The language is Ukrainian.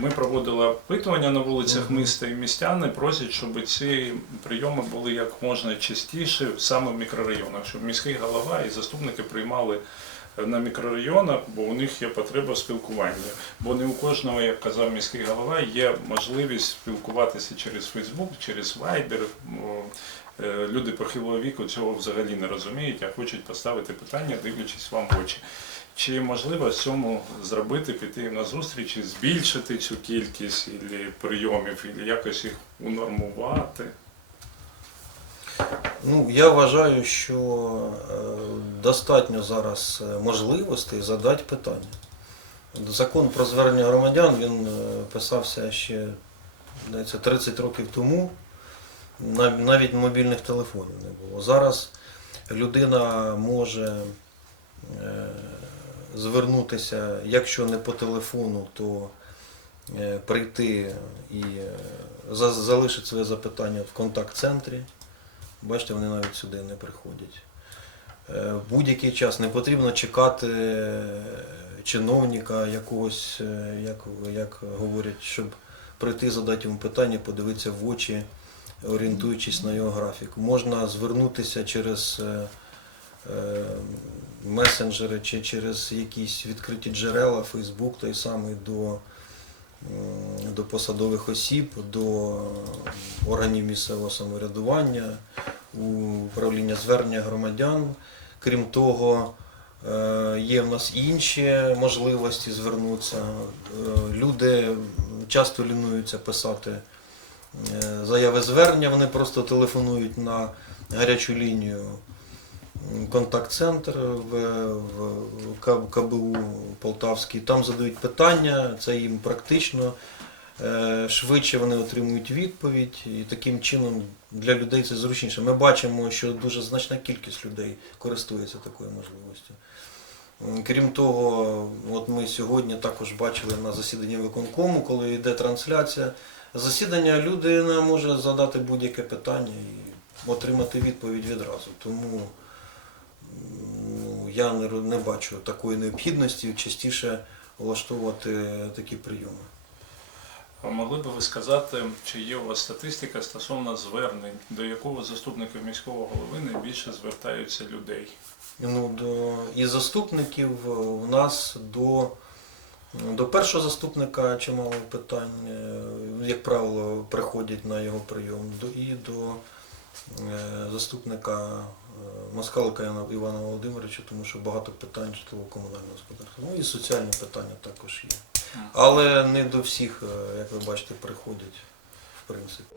Ми проводили опитування на вулицях міста і містяни просять, щоб ці прийоми були як можна частіше саме в мікрорайонах, щоб міський голова і заступники приймали на мікрорайонах, бо у них є потреба в спілкуванні. Бо не у кожного, як казав міський голова, є можливість спілкуватися через Фейсбук, через Viber. Е, Люди похилого віку цього взагалі не розуміють, а хочуть поставити питання, дивлячись вам в очі. Чи можливо цьому зробити, піти на зустріч і збільшити цю кількість прийомів, і якось їх унормувати? Ну, я вважаю, що е, достатньо зараз е, можливостей задати питання. Закон про звернення громадян він писався ще здається, 30 років тому. Нав- Навіть мобільних телефонів не було. Зараз людина може е, звернутися, якщо не по телефону, то е, прийти і е, залишити своє запитання в контакт-центрі. Бачите, вони навіть сюди не приходять. В будь-який час не потрібно чекати чиновника якогось, як, як говорять, щоб прийти, задати йому питання, подивитися в очі, орієнтуючись на його графік. Можна звернутися через е, е, месенджери чи через якісь відкриті джерела, Фейсбук той самий до, до посадових осіб, до органів місцевого самоврядування, управління звернення громадян. Крім того, е, є в нас інші можливості звернутися. Люди часто лінуються писати заяви звернення, вони просто телефонують на гарячу лінію контакт-центр в, КБУ Полтавський. Там задають питання, це їм практично. Е, Швидше вони отримують відповідь, і таким чином для людей це зручніше. Ми бачимо, що дуже значна кількість людей користується такою можливістю. Крім того, от ми сьогодні також бачили на засіданні виконкому, коли йде трансляція. Засідання людина може задати будь-яке питання і отримати відповідь відразу. Тому ну, я не бачу такої необхідності частіше влаштовувати такі прийоми. Могли би ви сказати, чи є у вас статистика стосовно звернень, до якого заступників міського голови найбільше звертаються людей? Ну, до, із заступників у нас до, до першого заступника чимало питань, е, як правило, приходять на його прийом, до, і до е, заступника е, Москалика Івана- Володимировича, тому що багато питань житлово-комунального господарства. Ну і соціальні питання також є. Але не до всіх, е, як ви бачите, приходять, в принципі.